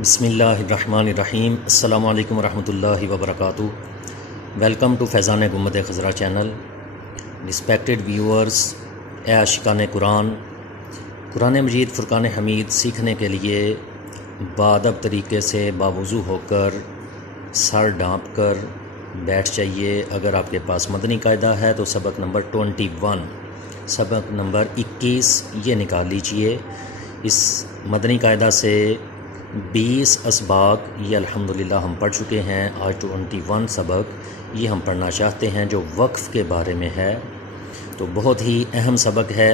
بسم اللہ الرحمن الرحیم۔ السلام علیکم ورحمۃ اللہ وبرکاتہ۔ ویلکم ٹو فیضان گنبد خضرا چینل۔ رسپیکٹڈ ویورز، اے عاشقان قرآن، قرآن مجید فرقان حمید سیکھنے کے لیے بادب طریقے سے باوضو ہو کر سر ڈھانپ کر بیٹھ جائیے۔ اگر آپ کے پاس مدنی قاعدہ ہے تو سبق نمبر 21، سبق نمبر 21 یہ نکال لیجئے۔ اس مدنی قاعدہ سے 20 اسباق یہ الحمدللہ ہم پڑھ چکے ہیں۔ آج 21 سبق یہ ہم پڑھنا چاہتے ہیں جو وقف کے بارے میں ہے۔ تو بہت ہی اہم سبق ہے،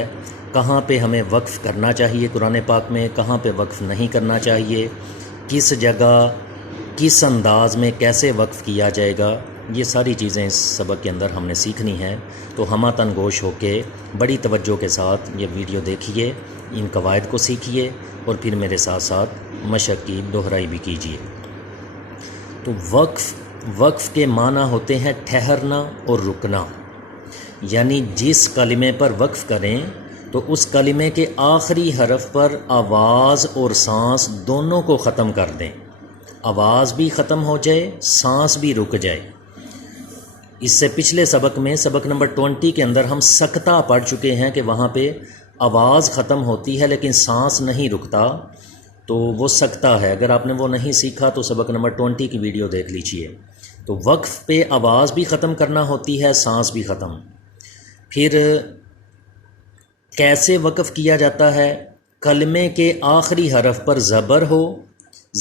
کہاں پہ ہمیں وقف کرنا چاہیے قرآن پاک میں، کہاں پہ وقف نہیں کرنا چاہیے، کس جگہ کس انداز میں کیسے وقف کیا جائے گا، یہ ساری چیزیں اس سبق کے اندر ہم نے سیکھنی ہیں۔ تو ہمہ تن گوش ہو کے بڑی توجہ کے ساتھ یہ ویڈیو دیکھیے، ان قواعد کو سیکھیے اور پھر میرے ساتھ ساتھ مشق کی دہرائی بھی کیجیے۔ تو وقف کے معنی ہوتے ہیں ٹھہرنا اور رکنا، یعنی جس کلمے پر وقف کریں تو اس کلمے کے آخری حرف پر آواز اور سانس دونوں کو ختم کر دیں، آواز بھی ختم ہو جائے، سانس بھی رک جائے۔ اس سے پچھلے سبق میں سبق نمبر 20 کے اندر ہم سکتہ پڑھ چکے ہیں کہ وہاں پہ آواز ختم ہوتی ہے لیکن سانس نہیں رکتا، تو وہ سکتہ ہے۔ اگر آپ نے وہ نہیں سیکھا تو سبق نمبر 20 کی ویڈیو دیکھ لیجئے۔ تو وقف پہ آواز بھی ختم کرنا ہوتی ہے، سانس بھی ختم۔ پھر کیسے وقف کیا جاتا ہے؟ کلمے کے آخری حرف پر زبر ہو،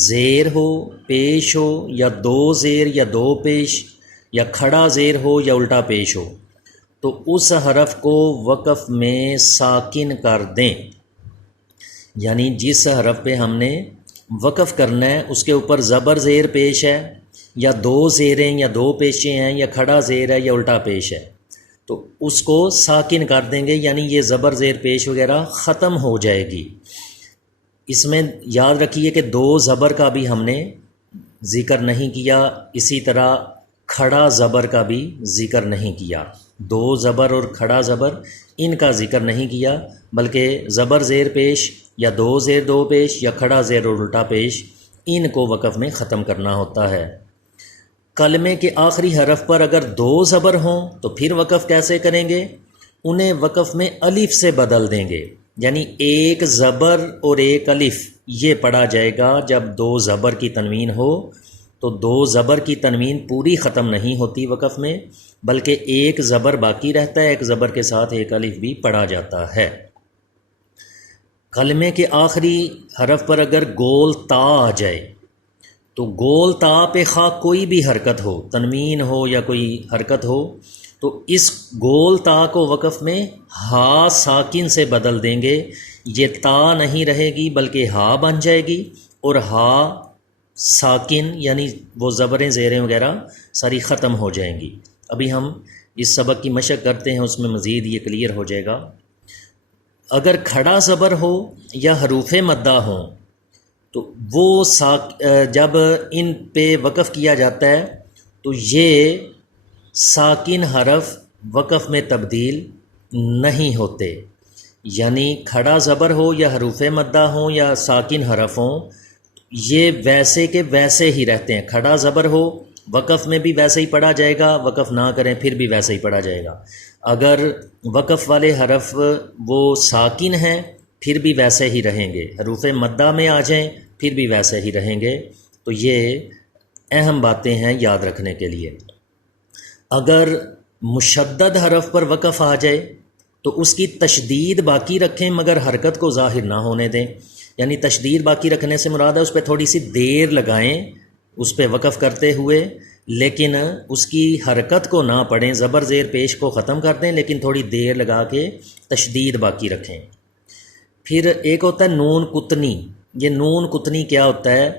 زیر ہو، پیش ہو، یا دو زیر یا دو پیش، یا کھڑا زیر ہو یا الٹا پیش ہو، تو اس حرف کو وقف میں ساکن کر دیں۔ یعنی جس حرف پہ ہم نے وقف کرنا ہے اس کے اوپر زبر زیر پیش ہے، یا دو زیریں یا دو پیشیں ہیں، یا کھڑا زیر ہے یا الٹا پیش ہے، تو اس کو ساکن کر دیں گے، یعنی یہ زبر زیر پیش وغیرہ ختم ہو جائے گی۔ اس میں یاد رکھیے کہ دو زبر کا بھی ہم نے ذکر نہیں کیا، اسی طرح کھڑا زبر کا بھی ذکر نہیں کیا۔ دو زبر اور کھڑا زبر ان کا ذکر نہیں کیا، بلکہ زبر زیر پیش یا دو زیر دو پیش یا کھڑا زیر اور الٹا پیش ان کو وقف میں ختم کرنا ہوتا ہے۔ کلمے کے آخری حرف پر اگر دو زبر ہوں تو پھر وقف کیسے کریں گے؟ انہیں وقف میں الف سے بدل دیں گے، یعنی ایک زبر اور ایک الف یہ پڑھا جائے گا۔ جب دو زبر کی تنوین ہو تو دو زبر کی تنوین پوری ختم نہیں ہوتی وقف میں، بلکہ ایک زبر باقی رہتا ہے، ایک زبر کے ساتھ ایک الف بھی پڑھا جاتا ہے۔ کلمے کے آخری حرف پر اگر گول تا آ جائے تو گول تا پہ خواہ کوئی بھی حرکت ہو، تنوین ہو یا کوئی حرکت ہو، تو اس گول تا کو وقف میں ہا ساکن سے بدل دیں گے۔ یہ تا نہیں رہے گی بلکہ ہا بن جائے گی، اور ہا ساکن یعنی وہ زبریں زیریں وغیرہ ساری ختم ہو جائیں گی۔ ابھی ہم اس سبق کی مشق کرتے ہیں، اس میں مزید یہ کلیئر ہو جائے گا۔ اگر کھڑا زبر ہو یا حروف مدہ ہوں تو وہ جب ان پہ وقف کیا جاتا ہے تو یہ ساکن حرف وقف میں تبدیل نہیں ہوتے، یعنی کھڑا زبر ہو یا حروف مدہ ہوں یا ساکن حرف ہوں، یہ ویسے کے ویسے ہی رہتے ہیں۔ کھڑا زبر ہو وقف میں بھی ویسے ہی پڑھا جائے گا، وقف نہ کریں پھر بھی ویسے ہی پڑھا جائے گا۔ اگر وقف والے حرف وہ ساکن ہیں پھر بھی ویسے ہی رہیں گے، حروف مدہ میں آ جائیں پھر بھی ویسے ہی رہیں گے۔ تو یہ اہم باتیں ہیں یاد رکھنے کے لیے۔ اگر مشدد حرف پر وقف آ جائے تو اس کی تشدید باقی رکھیں مگر حرکت کو ظاہر نہ ہونے دیں، یعنی تشدید باقی رکھنے سے مراد ہے اس پہ تھوڑی سی دیر لگائیں اس پہ وقف کرتے ہوئے، لیکن اس کی حرکت کو نہ پڑھیں، زبر زیر پیش کو ختم کر دیں لیکن تھوڑی دیر لگا کے تشدید باقی رکھیں۔ پھر ایک ہوتا ہے نون کتنی۔ یہ نون کتنی کیا ہوتا ہے؟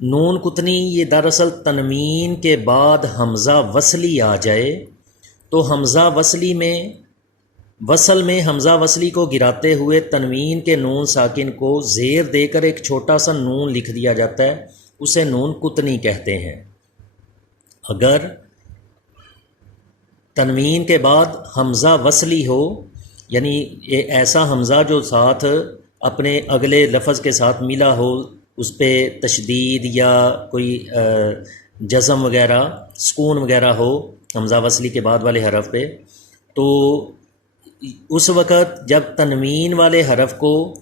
نون کتنی یہ دراصل تنوین کے بعد حمزہ وصلی آ جائے تو حمزہ وصلی میں وصل میں حمزہ وصلی کو گراتے ہوئے تنوین کے نون ساکن کو زیر دے کر ایک چھوٹا سا نون لکھ دیا جاتا ہے، اسے نون کتنی کہتے ہیں۔ اگر تنوین کے بعد حمزہ وصلی ہو، یعنی یہ ایسا حمزہ جو ساتھ اپنے اگلے لفظ کے ساتھ ملا ہو، اس پہ تشدید یا کوئی جزم وغیرہ سکون وغیرہ ہو حمزہ وصلی کے بعد والے حرف پہ، تو اس وقت جب تنوین والے حرف کو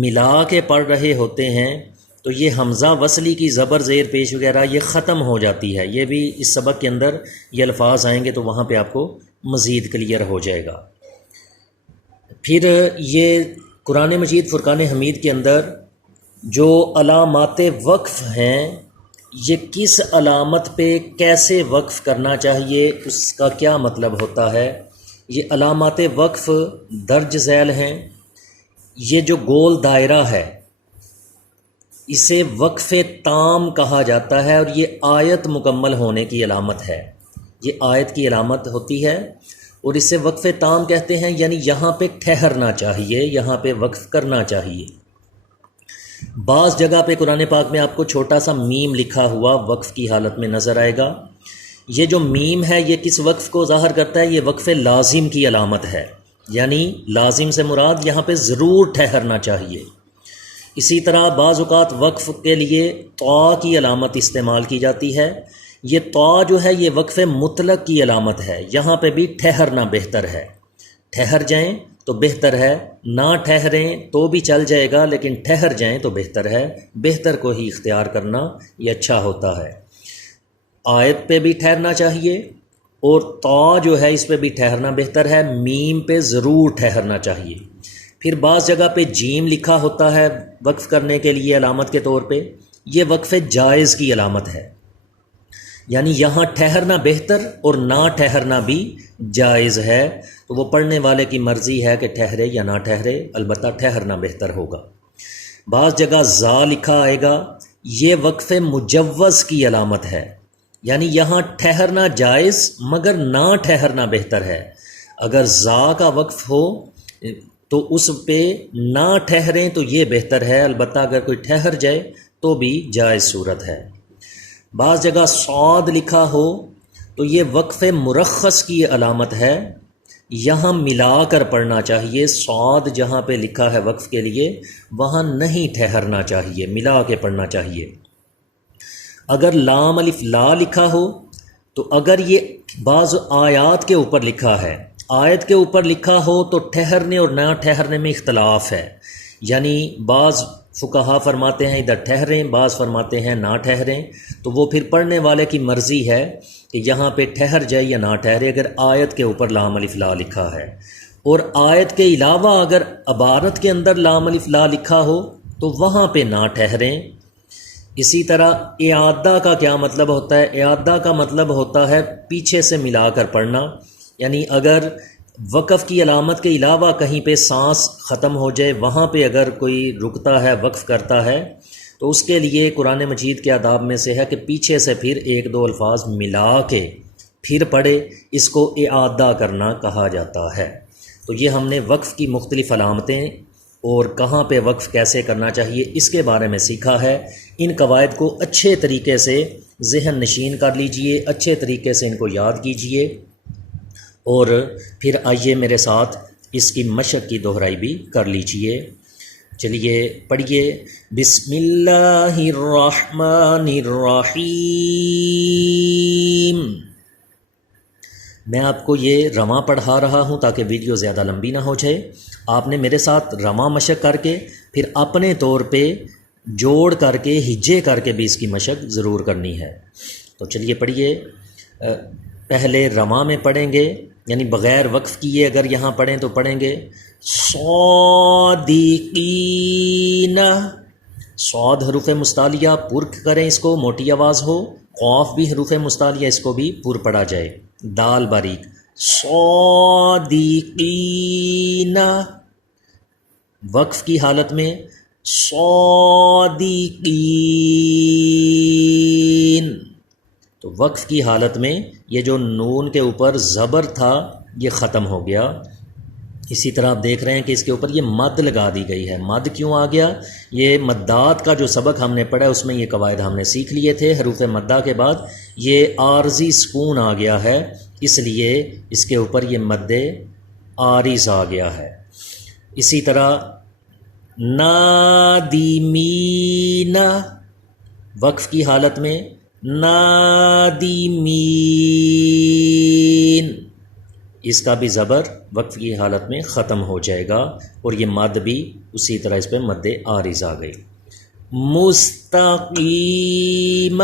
ملا کے پڑھ رہے ہوتے ہیں تو یہ حمزہ وصلی کی زبر زیر پیش وغیرہ یہ ختم ہو جاتی ہے۔ یہ بھی اس سبق کے اندر یہ الفاظ آئیں گے تو وہاں پہ آپ کو مزید کلیئر ہو جائے گا۔ پھر یہ قرآن مجید فرقان حمید کے اندر جو علامات وقف ہیں، یہ کس علامت پہ کیسے وقف کرنا چاہیے، اس کا کیا مطلب ہوتا ہے، یہ علامات وقف درج ذیل ہیں۔ یہ جو گول دائرہ ہے اسے وقف تام کہا جاتا ہے، اور یہ آیت مکمل ہونے کی علامت ہے، یہ آیت کی علامت ہوتی ہے، اور اسے وقف تام کہتے ہیں، یعنی یہاں پہ ٹھہرنا چاہیے، یہاں پہ وقف کرنا چاہیے۔ بعض جگہ پہ قرآن پاک میں آپ کو چھوٹا سا میم لکھا ہوا وقف کی حالت میں نظر آئے گا۔ یہ جو میم ہے یہ کس وقف کو ظاہر کرتا ہے؟ یہ وقف لازم کی علامت ہے، یعنی لازم سے مراد یہاں پہ ضرور ٹھہرنا چاہیے۔ اسی طرح بعض اوقات وقف کے لیے طا کی علامت استعمال کی جاتی ہے۔ یہ طا جو ہے یہ وقف مطلق کی علامت ہے، یہاں پہ بھی ٹھہرنا بہتر ہے، ٹھہر جائیں تو بہتر ہے، نہ ٹھہریں تو بھی چل جائے گا لیکن ٹھہر جائیں تو بہتر ہے، بہتر کو ہی اختیار کرنا یہ اچھا ہوتا ہے۔ آیت پہ بھی ٹھہرنا چاہیے اور طا جو ہے اس پہ بھی ٹھہرنا بہتر ہے، میم پہ ضرور ٹھہرنا چاہیے۔ پھر بعض جگہ پہ جیم لکھا ہوتا ہے وقف کرنے کے لیے علامت کے طور پہ، یہ وقف جائز کی علامت ہے، یعنی یہاں ٹھہرنا بہتر اور نہ ٹھہرنا بھی جائز ہے، تو وہ پڑھنے والے کی مرضی ہے کہ ٹھہرے یا نہ ٹھہرے، البتہ ٹھہرنا بہتر ہوگا۔ بعض جگہ زا لکھا آئے گا، یہ وقف مجوز کی علامت ہے، یعنی یہاں ٹھہرنا جائز مگر نہ ٹھہرنا بہتر ہے۔ اگر زا کا وقف ہو تو اس پہ نہ ٹھہریں تو یہ بہتر ہے، البتہ اگر کوئی ٹھہر جائے تو بھی جائز صورت ہے۔ بعض جگہ صاد لکھا ہو تو یہ وقف مرخص کی علامت ہے، یہاں ملا کر پڑھنا چاہیے، صاد جہاں پہ لکھا ہے وقف کے لیے وہاں نہیں ٹھہرنا چاہیے، ملا کے پڑھنا چاہیے۔ اگر لام الف لا لکھا ہو تو اگر یہ بعض آیات کے اوپر لکھا ہے، آیت کے اوپر لکھا ہو تو ٹھہرنے اور نہ ٹھہرنے میں اختلاف ہے، یعنی بعض فقہا فرماتے ہیں ادھر ٹھہریں، بعض فرماتے ہیں نہ ٹھہریں، تو وہ پھر پڑھنے والے کی مرضی ہے کہ یہاں پہ ٹھہر جائے یا نہ ٹھہرے اگر آیت کے اوپر لام الف لا لکھا ہے۔ اور آیت کے علاوہ اگر عبارت کے اندر لام الف لا لکھا ہو تو وہاں پہ نہ ٹھہریں۔ اسی طرح اعادہ کا کیا مطلب ہوتا ہے؟ اعادہ کا مطلب ہوتا ہے پیچھے سے ملا کر پڑھنا، یعنی اگر وقف کی علامت کے علاوہ کہیں پہ سانس ختم ہو جائے، وہاں پہ اگر کوئی رکتا ہے وقف کرتا ہے تو اس کے لیے قرآن مجید کے آداب میں سے ہے کہ پیچھے سے پھر ایک دو الفاظ ملا کے پھر پڑھے، اس کو اعادہ کرنا کہا جاتا ہے۔ تو یہ ہم نے وقف کی مختلف علامتیں اور کہاں پہ وقف کیسے کرنا چاہیے اس کے بارے میں سیکھا ہے۔ ان قواعد کو اچھے طریقے سے ذہن نشین کر لیجئے، اچھے طریقے سے ان کو یاد کیجئے، اور پھر آئیے میرے ساتھ اس کی مشق کی دہرائی بھی کر لیجئے۔ چلیے پڑھیے، بسم اللہ الرحمن الرحیم۔ میں آپ کو یہ رواں پڑھا رہا ہوں تاکہ ویڈیو زیادہ لمبی نہ ہو جائے۔ آپ نے میرے ساتھ رواں مشق کر کے پھر اپنے طور پہ جوڑ کر کے ہجے کر کے بھی اس کی مشق ضرور کرنی ہے۔ تو چلیے پڑھیے، پہلے رواں میں پڑھیں گے، یعنی بغیر وقف کیے اگر یہاں پڑھیں تو پڑھیں گے صادقین، صاد حروف مستعلیہ پر کریں، اس کو موٹی آواز ہو، قاف بھی حروف مستعلیہ اس کو بھی پر پڑھا جائے، دال باریک، صادقین، وقف کی حالت میں صادقین، تو وقف کی حالت میں یہ جو نون کے اوپر زبر تھا یہ ختم ہو گیا۔ اسی طرح آپ دیکھ رہے ہیں کہ اس کے اوپر یہ مد لگا دی گئی ہے۔ مد کیوں آ گیا؟ یہ مدات کا جو سبق ہم نے پڑھا اس میں یہ قواعد ہم نے سیکھ لیے تھے۔ حروف مدہ کے بعد یہ عارضی سکون آ گیا ہے، اس لیے اس کے اوپر یہ مد عارض آ گیا ہے۔ اسی طرح نادمین، وقف کی حالت میں نادمین، اس کا بھی زبر وقف کی حالت میں ختم ہو جائے گا، اور یہ مد بھی اسی طرح اس پہ مد عارض آ گئی۔ مستقیم،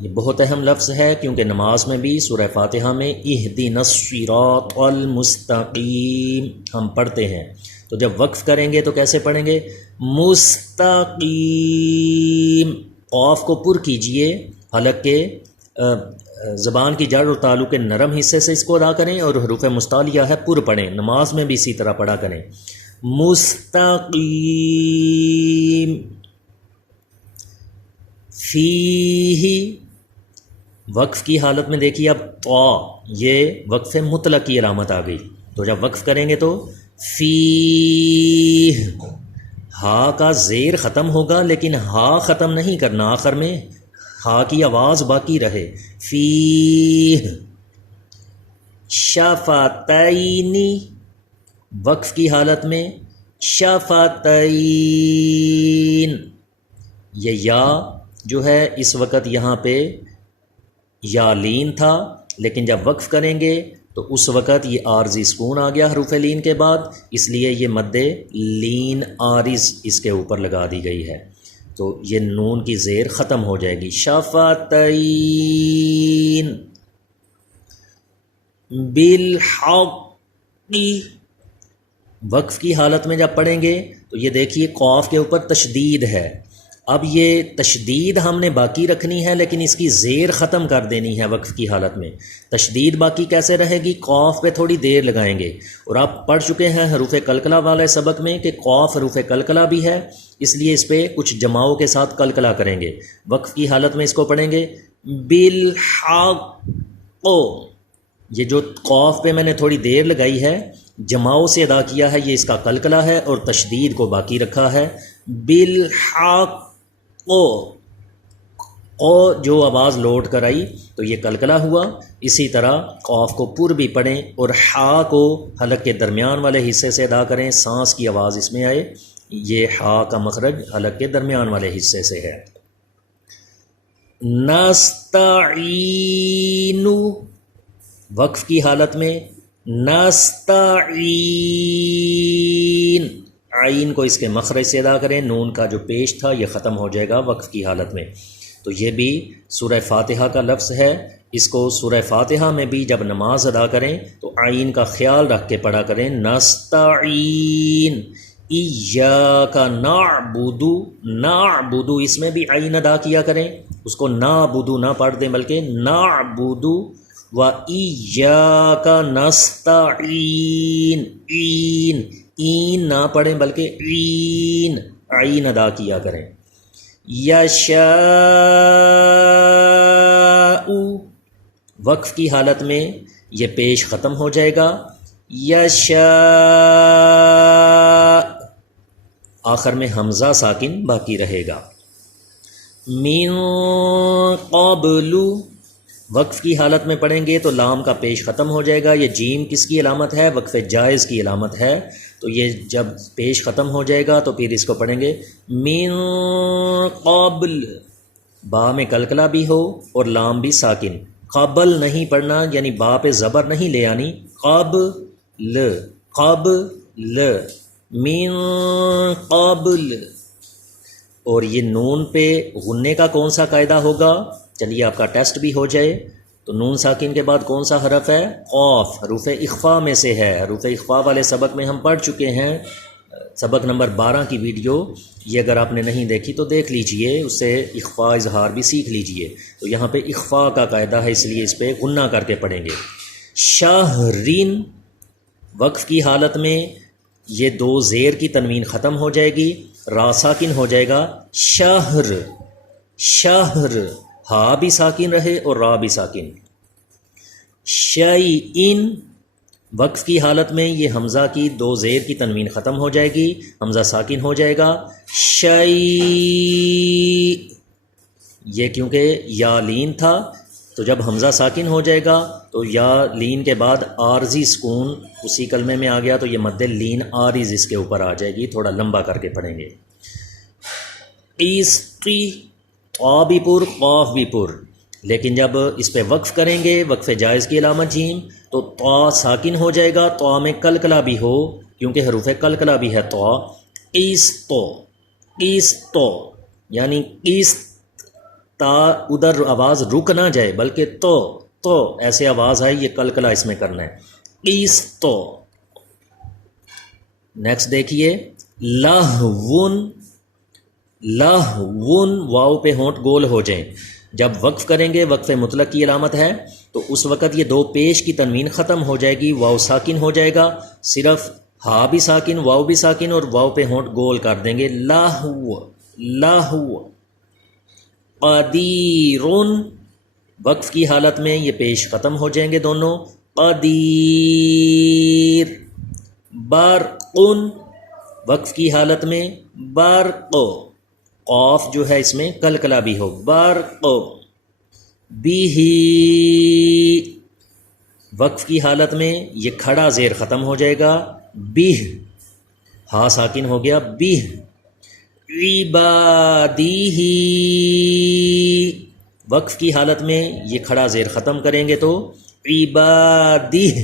یہ بہت اہم لفظ ہے کیونکہ نماز میں بھی سورہ فاتحہ میں اہدنا الصراط المستقیم ہم پڑھتے ہیں، تو جب وقف کریں گے تو کیسے پڑھیں گے؟ مستقیم، قاف کو پر کیجئے، حالانکہ زبان کی جڑ اور تعلق کے نرم حصے سے اس کو ادا کریں، اور حروف مستعلیہ ہے پر پڑھیں، نماز میں بھی اسی طرح پڑھا کریں۔ مستقیم، فیہ، وقف کی حالت میں دیکھیے اب طا، یہ وقف مطلق کی علامت آ گئی، تو جب وقف کریں گے تو فیہ، ہا کا زیر ختم ہوگا لیکن ہا ختم نہیں کرنا، آخر میں ہا کی آواز باقی رہے، فیہ۔ شفتین، وقف کی حالت میں شفتین، یہ یا جو ہے اس وقت یہاں پہ یا لین تھا، لیکن جب وقف کریں گے تو اس وقت یہ عارضی سکون آ گیا حروف لین کے بعد، اس لیے یہ مد لین عارض اس کے اوپر لگا دی گئی ہے، تو یہ نون کی زیر ختم ہو جائے گی۔ شفتین، بالحق، وقف کی حالت میں جب پڑھیں گے تو یہ دیکھیے قاف کے اوپر تشدید ہے، اب یہ تشدید ہم نے باقی رکھنی ہے لیکن اس کی زیر ختم کر دینی ہے وقف کی حالت میں۔ تشدید باقی کیسے رہے گی؟ قاف پہ تھوڑی دیر لگائیں گے، اور آپ پڑھ چکے ہیں حروف قلقلہ والے سبق میں کہ قاف حروف قلقلہ بھی ہے، اس لیے اس پہ کچھ جماؤں کے ساتھ قلقلہ کریں گے۔ وقف کی حالت میں اس کو پڑھیں گے بالحق، یہ جو قاف پہ میں نے تھوڑی دیر لگائی ہے جماؤں سے ادا کیا ہے، یہ اس کا قلقلہ ہے، اور تشدید کو باقی رکھا ہے۔ بالحق، او جو آواز لوٹ کر آئی تو یہ قلقلہ ہوا، اسی طرح قاف کو پر بھی پڑھیں اور ہا کو حلق کے درمیان والے حصے سے ادا کریں، سانس کی آواز اس میں آئے، یہ ہا کا مخرج حلق کے درمیان والے حصے سے ہے۔ نستعین، وقف کی حالت میں نستعین، عین کو اس کے مخرج سے ادا کریں، نون کا جو پیش تھا یہ ختم ہو جائے گا وقف کی حالت میں، تو یہ بھی سورہ فاتحہ کا لفظ ہے، اس کو سورہ فاتحہ میں بھی جب نماز ادا کریں تو عین کا خیال رکھ کے پڑھا کریں۔ نستعین، ایاک نعبد، نعبد، اس میں بھی عین ادا کیا کریں، اس کو نعبد نہ پڑھ دیں بلکہ نعبد، و ایاک نستعین، این نہ پڑھیں بلکہ عین ادا کیا کریں۔ یشاء، وقف کی حالت میں یہ پیش ختم ہو جائے گا، یشاء، آخر میں حمزہ ساکن باقی رہے گا۔ من قبل، وقف کی حالت میں پڑھیں گے تو لام کا پیش ختم ہو جائے گا، یہ جیم کس کی علامت ہے؟ وقف جائز کی علامت ہے، تو یہ جب پیش ختم ہو جائے گا تو پھر اس کو پڑھیں گے من قبل، با میں قلقلہ بھی ہو اور لام بھی ساکن، قبل نہیں پڑھنا، یعنی با پہ زبر نہیں لے آنی، قبل، قبل، من قبل، اور یہ نون پہ غننے کا کون سا قاعدہ ہوگا؟ چلیے آپ کا ٹیسٹ بھی ہو جائے، تو نون ساکن کے بعد کون سا حرف ہے؟ قاف، حروف اخفا میں سے ہے، حروف اخفا والے سبق میں ہم پڑھ چکے ہیں، سبق نمبر 12 کی ویڈیو، یہ اگر آپ نے نہیں دیکھی تو دیکھ لیجئے، اس سے اخفا اظہار بھی سیکھ لیجئے، تو یہاں پہ اخفا کا قاعدہ ہے، اس لیے اس پہ غنہ کر کے پڑھیں گے۔ شہرین، وقف کی حالت میں یہ دو زیر کی تنوین ختم ہو جائے گی، را ساکن ہو جائے گا، شہر، شہر، ہا بھی ساکن رہے اور را بھی ساکن۔ شیئن، وقف کی حالت میں یہ حمزہ کی دو زیر کی تنوین ختم ہو جائے گی، حمزہ ساکن ہو جائے گا، شیء، یہ کیونکہ یا لین تھا، تو جب حمزہ ساکن ہو جائے گا تو یا لین کے بعد عارضی سکون اسی کلمے میں آ گیا تو یہ مد لین عارض اس کے اوپر آ جائے گی. تھوڑا لمبا کر کے پڑھیں گے. قیسطی، طا بھی پر قاف بھی پر، لیکن جب اس پہ وقف کریں گے، وقف جائز کی علامت جیم، تو طا ساکن ہو جائے گا، طا میں کلکلا بھی ہو کیونکہ حروف کلکلا بھی ہے طا. قیسطو، قیسطو یعنی قیسط، تا ادھر آواز رک نہ جائے بلکہ تو ایسے آواز ہے، یہ کلکلا اس میں کرنا ہے. قیسطو. نیکسٹ دیکھیے لہون، لہون واو پہ ہونٹ گول ہو جائیں. جب وقف کریں گے، وقف مطلق کی علامت ہے، تو اس وقت یہ دو پیش کی تنوین ختم ہو جائے گی، واو ساکن ہو جائے گا، صرف ہا بھی ساکن، واو بھی ساکن، اور واو پہ ہونٹ گول کر دیں گے. لاہو، لاہو. قدیرون، وقف کی حالت میں یہ پیش ختم ہو جائیں گے دونوں. قدیر. برقن، وقف کی حالت میں برق، قاف جو ہے اس میں کلکلا بھی ہو. برق. بیہی، وقف کی حالت میں یہ کھڑا زیر ختم ہو جائے گا. بیہ، ہا ساکن ہو گیا. بیہ. عبادیہ، وقف کی حالت میں یہ کھڑا زیر ختم کریں گے تو عبادیہ،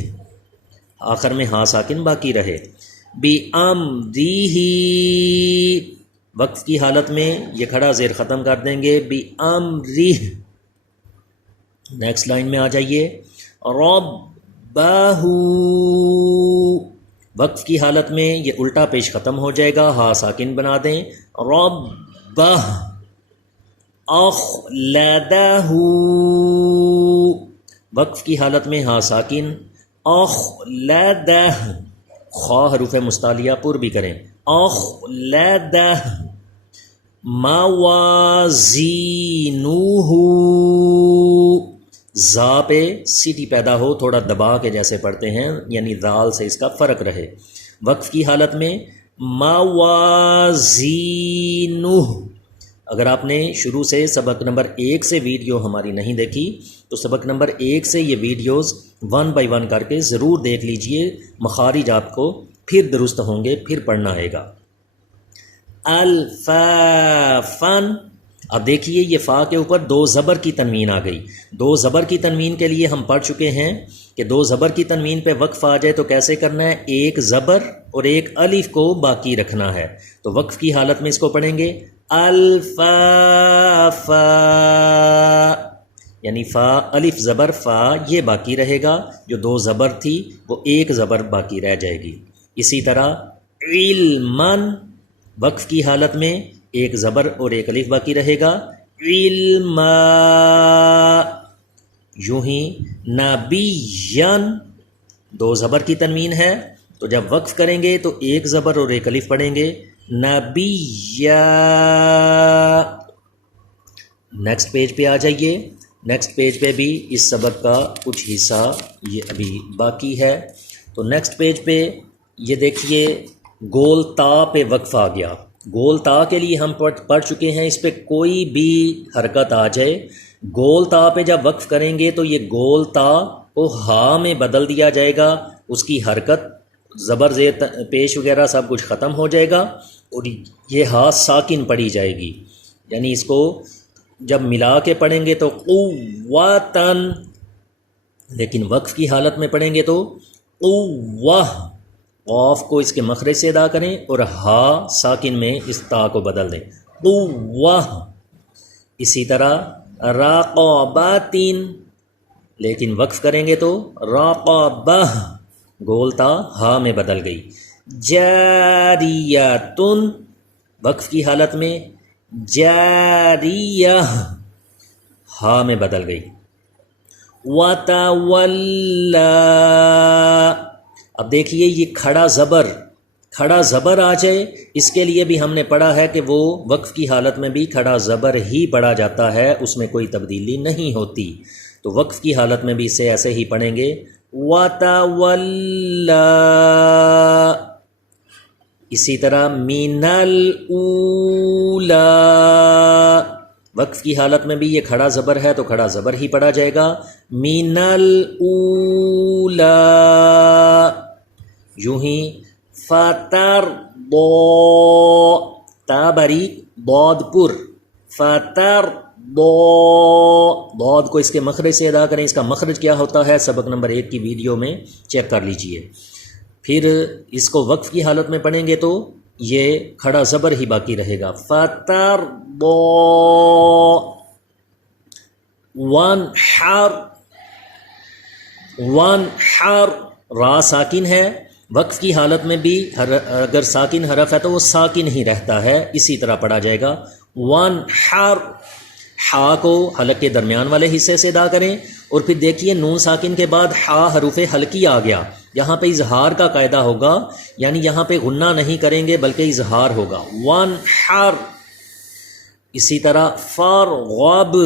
آخر میں ہا ساکن باقی رہے. بِأَمْرِهِ، وقف کی حالت میں یہ کھڑا زیر ختم کر دیں گے. بِأَمْرِهِ. نیکسٹ لائن میں آ جائیے. رَبَّهُ، وقف کی حالت میں یہ الٹا پیش ختم ہو جائے گا، ہا ساکن بنا دیں. رَبَّهُ. أَخْلَدَهُ، وقف کی حالت میں ہا ساکن. أَخْلَدَهُ، خا حروف مستعلیہ پر بھی کریں. أَخْلَدَهُ. موازینوہ، زا پہ سیٹی پیدا ہو، تھوڑا دبا کے جیسے پڑھتے ہیں، یعنی دال سے اس کا فرق رہے. وقف کی حالت میں موازینوہ. اگر آپ نے شروع سے سبق نمبر 1 سے ویڈیو ہماری نہیں دیکھی تو سبق نمبر 1 سے یہ ویڈیوز 1 بائی 1 کر کے ضرور دیکھ لیجئے، مخارج آپ کو پھر درست ہوں گے، پھر پڑھنا آئے گا. الفافن. اب دیکھیے یہ فا کے اوپر 2 زبر کی تنوین آ گئی. 2 زبر کی تنوین کے لیے ہم پڑھ چکے ہیں کہ 2 زبر کی تنوین پہ وقف آ جائے تو کیسے کرنا ہے، ایک زبر اور ایک الف کو باقی رکھنا ہے. تو وقف کی حالت میں اس کو پڑھیں گے الفافا، یعنی فا الف زبر فا، یہ باقی رہے گا. جو 2 زبر تھی وہ ایک زبر باقی رہ جائے گی. اسی طرح علمن، وقف کی حالت میں ایک زبر اور ایک الف باقی رہے گا. علما. یوں ہی نبیًا، 2 زبر کی تنوین ہے، تو جب وقف کریں گے تو ایک زبر اور ایک الف پڑھیں گے. نبیّا. نیکسٹ پیج پہ آ جائیے. نیکسٹ پیج پہ بھی اس سبق کا کچھ حصہ یہ ابھی باقی ہے. تو نیکسٹ پیج پہ یہ دیکھیے گول تا پہ وقف آ گیا. گول تا کے لیے ہم پڑھ چکے ہیں، اس پہ کوئی بھی حرکت آ جائے، گول تا پہ جب وقف کریں گے تو یہ گول تا کو ہا میں بدل دیا جائے گا، اس کی حرکت زبر زیر پیش وغیرہ سب کچھ ختم ہو جائے گا اور یہ ہا ساکن پڑھی جائے گی. یعنی اس کو جب ملا کے پڑھیں گے تو قوتن، لیکن وقف کی حالت میں پڑھیں گے تو قوہ، قاف کو اس کے مخرج سے ادا کریں اور ہا ساکن میں اس تا کو بدل دیں. قوہ. اسی طرح راقباتین، لیکن وقف کریں گے تو راقبہ، گول تا ہا میں بدل گئی. جاریتن، وقف کی حالت میں جاریہ، ہا میں بدل گئی. وتولا. اب دیکھیے یہ کھڑا زبر آ جائے، اس کے لیے بھی ہم نے پڑھا ہے کہ وہ وقف کی حالت میں بھی کھڑا زبر ہی پڑھا جاتا ہے، اس میں کوئی تبدیلی نہیں ہوتی. تو وقف کی حالت میں بھی اسے ایسے ہی پڑھیں گے وَتَوَلَّا. اسی طرح مِنَ الْأُولَى، وقف کی حالت میں بھی یہ کھڑا زبر ہے تو کھڑا زبر ہی پڑھا جائے گا. من الاولا، یوں ہی فتر تا باریک ضاد پر، فتر ضاد کو اس کے مخرج سے ادا کریں. اس کا مخرج کیا ہوتا ہے سبق نمبر 1 کی ویڈیو میں چیک کر لیجئے. پھر اس کو وقف کی حالت میں پڑھیں گے تو یہ کھڑا زبر ہی باقی رہے گا. فتر وانحر، را ساکن ہے، وقف کی حالت میں بھی اگر ساکن حرف ہے تو وہ ساکن ہی رہتا ہے، اسی طرح پڑھا جائے گا. وانحر، ہا کو حلق کے درمیان والے حصے سے ادا کریں. اور پھر دیکھیے نون ساکن کے بعد ہا حروف حلقی آ گیا، یہاں پہ اظہار کا قاعدہ ہوگا، یعنی یہاں پہ غنہ نہیں کریں گے بلکہ اظہار ہوگا. وانحر. اسی طرح فرغب،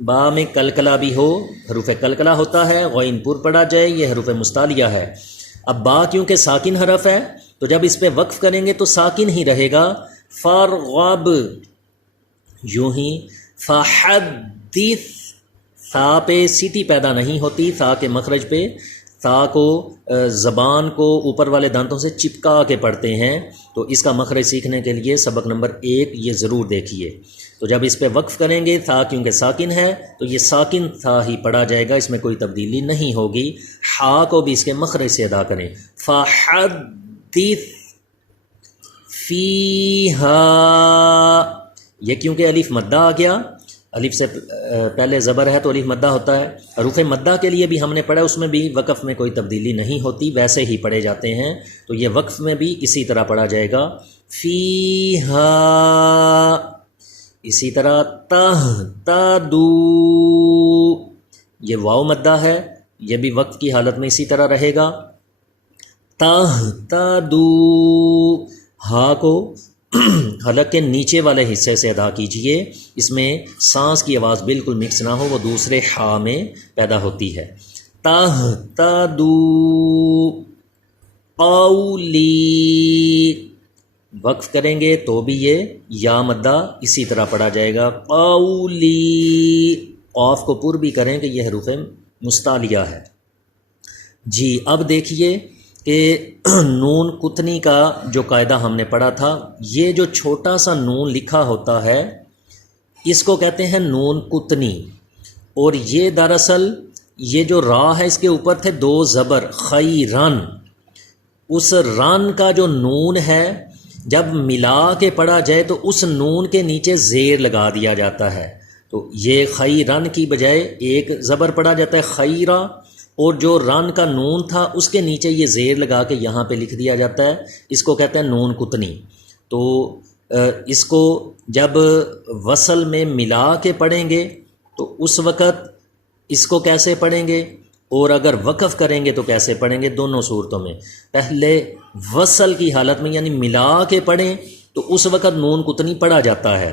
با میں کلکلا بھی ہو، حروف کلکلا ہوتا ہے، غین پر پڑھا جائے، یہ حروف مستعلیہ ہے. اب با کیونکہ ساکن حرف ہے تو جب اس پہ وقف کریں گے تو ساکن ہی رہے گا. فرغب. یوں ہی فحدث، ثا پہ سیٹی پیدا نہیں ہوتی، ثا کے مخرج پہ ثا کو زبان کو اوپر والے دانتوں سے چپکا کے پڑھتے ہیں، تو اس کا مخرج سیکھنے کے لیے سبق نمبر 1 یہ ضرور دیکھیے. تو جب اس پہ وقف کریں گے ثا کیونکہ ساکن ہے تو یہ ساکن ثا ہی پڑھا جائے گا، اس میں کوئی تبدیلی نہیں ہوگی. ہا کو بھی اس کے مخرج سے ادا کریں. فحدث فیہا، یہ کیونکہ الف مدہ آ گیا، الف سے پہلے زبر ہے تو الف مدہ ہوتا ہے. حروف مدہ کے لیے بھی ہم نے پڑھا، اس میں بھی وقف میں کوئی تبدیلی نہیں ہوتی، ویسے ہی پڑھے جاتے ہیں. تو یہ وقف میں بھی اسی طرح پڑھا جائے گا. فیہا. اسی طرح تہتدو، یہ واو مدہ ہے، یہ بھی وقف کی حالت میں اسی طرح رہے گا. تہتدو، ہا کو حلق کے نیچے والے حصے سے ادا کیجئے، اس میں سانس کی آواز بالکل مکس نہ ہو، وہ دوسرے ہا میں پیدا ہوتی ہے. تہتدو قولی، وقف کریں گے تو بھی یہ یا مدہ اسی طرح پڑھا جائے گا. قولی، قاف کو پر بھی کریں کہ یہ حروف مستعلیہ ہے. جی اب دیکھیے کہ نون کتنی کا جو قاعدہ ہم نے پڑھا تھا، یہ جو چھوٹا سا نون لکھا ہوتا ہے اس کو کہتے ہیں نون کتنی. اور یہ دراصل یہ جو را ہے اس کے اوپر تھے 2 زبر، خیرن. اس رن کا جو نون ہے جب ملا کے پڑھا جائے تو اس نون کے نیچے زیر لگا دیا جاتا ہے، تو یہ خیرن کی بجائے ایک زبر پڑھا جاتا ہے خیرہ، اور جو رن کا نون تھا اس کے نیچے یہ زیر لگا کے یہاں پہ لکھ دیا جاتا ہے، اس کو کہتے ہیں نون کتنی. تو اس کو جب وصل میں ملا کے پڑھیں گے تو اس وقت اس کو کیسے پڑھیں گے، اور اگر وقف کریں گے تو کیسے پڑھیں گے. دونوں صورتوں میں پہلے وصل کی حالت میں یعنی ملا کے پڑھیں تو اس وقت نون کتنی پڑھا جاتا ہے،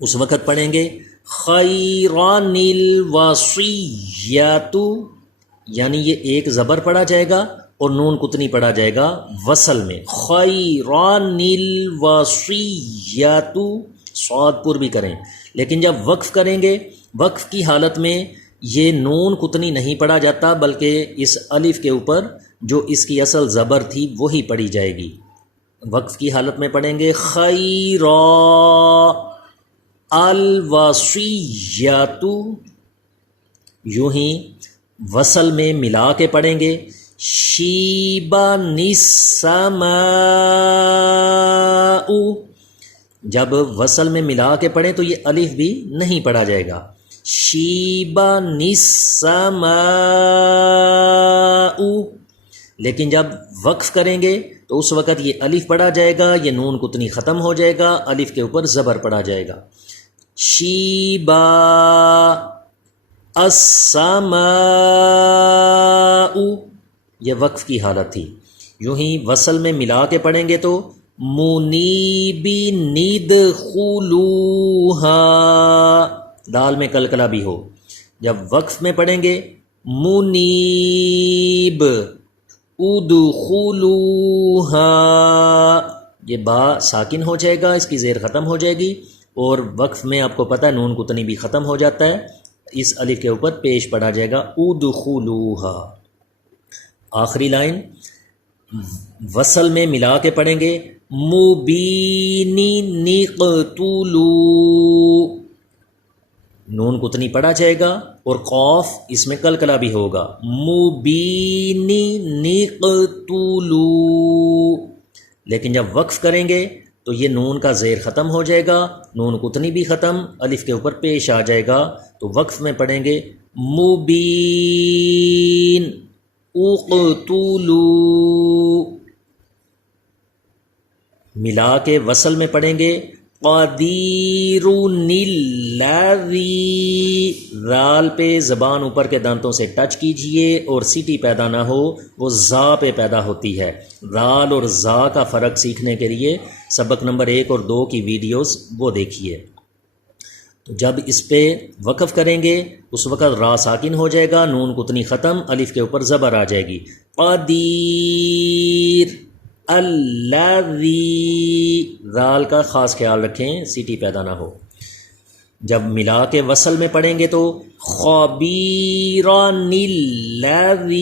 اس وقت پڑھیں گے خیران الوصیۃ، یعنی یہ ایک زبر پڑھا جائے گا اور نون کتنی پڑھا جائے گا وصل میں. خیران الوصیۃ، صاد پر بھی کریں. لیکن جب وقف کریں گے وقف کی حالت میں یہ نون کتنی نہیں پڑھا جاتا بلکہ اس الف کے اوپر جو اس کی اصل زبر تھی وہی پڑھی جائے گی. وقف کی حالت میں پڑھیں گے خیرا الوصیۃ، یوں ہی وصل میں ملا کے پڑھیں گے شیبان السماء. جب وصل میں ملا کے پڑھیں تو یہ الف بھی نہیں پڑھا جائے گا. شیبان السماء. لیکن جب وقف کریں گے تو اس وقت یہ الف پڑھا جائے گا، یہ نون کتنی ختم ہو جائے گا، الف کے اوپر زبر پڑھا جائے گا. شیبا السماء، یہ وقف کی حالت تھی. یوں ہی وصل میں ملا کے پڑھیں گے تو منیبین ندخلوہا، دال میں کلکلا بھی ہو. جب وقف میں پڑھیں گے منیب ادخلوہا، یہ با ساکن ہو جائے گا، اس کی زیر ختم ہو جائے گی. اور وقف میں آپ کو پتہ ہے نون قطنی بھی ختم ہو جاتا ہے، اس الف کے اوپر پیش پڑا جائے گا ادخلوہا۔ آخری لائن وصل میں ملا کے پڑھیں گے مبینی نقتلو، نون قطنی پڑھا جائے گا اور قاف اس میں قلقلہ بھی ہوگا، مبینی نقتلو، لیکن جب وقف کریں گے تو یہ نون کا زیر ختم ہو جائے گا، نون قطنی بھی ختم، الف کے اوپر پیش آ جائے گا، تو وقف میں پڑھیں گے مبین اقتلو، ملا کے وصل میں پڑھیں گے قدیر الذی، رال پہ زبان اوپر کے دانتوں سے ٹچ کیجئے اور سیٹی پیدا نہ ہو، وہ زا پہ پیدا ہوتی ہے۔ رال اور زا کا فرق سیکھنے کے لیے سبق نمبر 1 اور 2 کی ویڈیوز وہ دیکھیے۔ تو جب اس پہ وقف کریں گے اس وقت را ساکن ہو جائے گا، نون قطنی ختم، الف کے اوپر زبر آ جائے گی، قدیر الذی، رال کا خاص خیال رکھیں سیٹی پیدا نہ ہو۔ جب ملا کے وصل میں پڑھیں گے تو خبیرن الذی،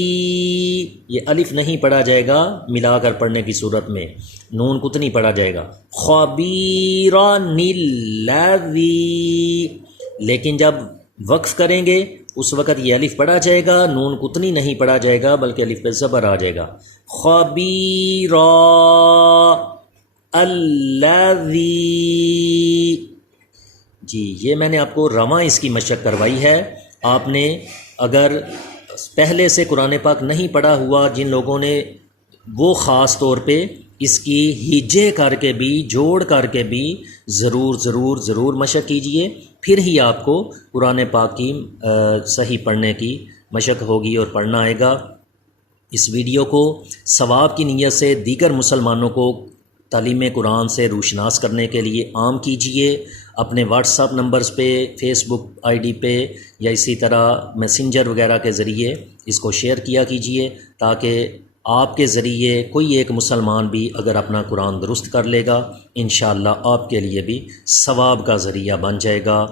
یہ الف نہیں پڑھا جائے گا ملا کر پڑھنے کی صورت میں، نون قطنی پڑھا جائے گا خبیرن الذی، لیکن جب وقف کریں گے اس وقت یہ الف پڑھا جائے گا، نون قطنی نہیں پڑھا جائے گا بلکہ الف پہ زبر آ جائے گا، خبیرا الذی۔ جی یہ میں نے آپ کو رواں اس کی مشق کروائی ہے، آپ نے اگر پہلے سے قرآن پاک نہیں پڑھا ہوا جن لوگوں نے، وہ خاص طور پہ اس کی ہجے کر کے بھی جوڑ کر کے بھی ضرور مشق کیجئے، پھر ہی آپ کو قرآن پاک کی صحیح پڑھنے کی مشق ہوگی اور پڑھنا آئے گا۔ اس ویڈیو کو ثواب کی نیت سے دیگر مسلمانوں کو تعلیم قرآن سے روشناس کرنے کے لیے عام کیجئے، اپنے واٹس ایپ نمبرز پہ، فیس بک آئی ڈی پہ یا اسی طرح میسنجر وغیرہ کے ذریعے اس کو شیئر کیا کیجئے، تاکہ آپ کے ذریعے کوئی ایک مسلمان بھی اگر اپنا قرآن درست کر لے گا انشاءاللہ آپ کے لیے بھی ثواب کا ذریعہ بن جائے گا۔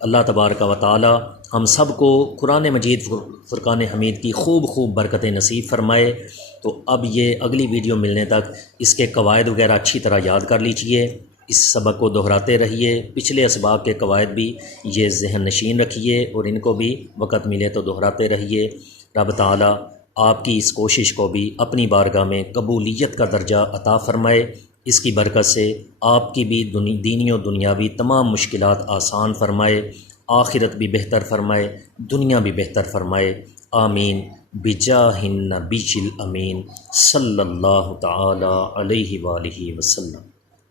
اللہ تبارک و تعالی ہم سب کو قرآن مجید فرقان حمید کی خوب برکتیں نصیب فرمائے۔ تو اب یہ اگلی ویڈیو ملنے تک اس کے قواعد وغیرہ اچھی طرح یاد کر لیجئے، اس سبق کو دہراتے رہیے، پچھلے اسباق کے قواعد بھی یہ ذہن نشین رکھیے اور ان کو بھی وقت ملے تو دہراتے رہیے۔ رب تعالی آپ کی اس کوشش کو بھی اپنی بارگاہ میں قبولیت کا درجہ عطا فرمائے، اس کی برکت سے آپ کی بھی دینی و دنیاوی تمام مشکلات آسان فرمائے، آخرت بھی بہتر فرمائے، دنیا بھی بہتر فرمائے، آمین بجاہ النبی الامین صلی اللہ تعالی علیہ وآلہ وسلم۔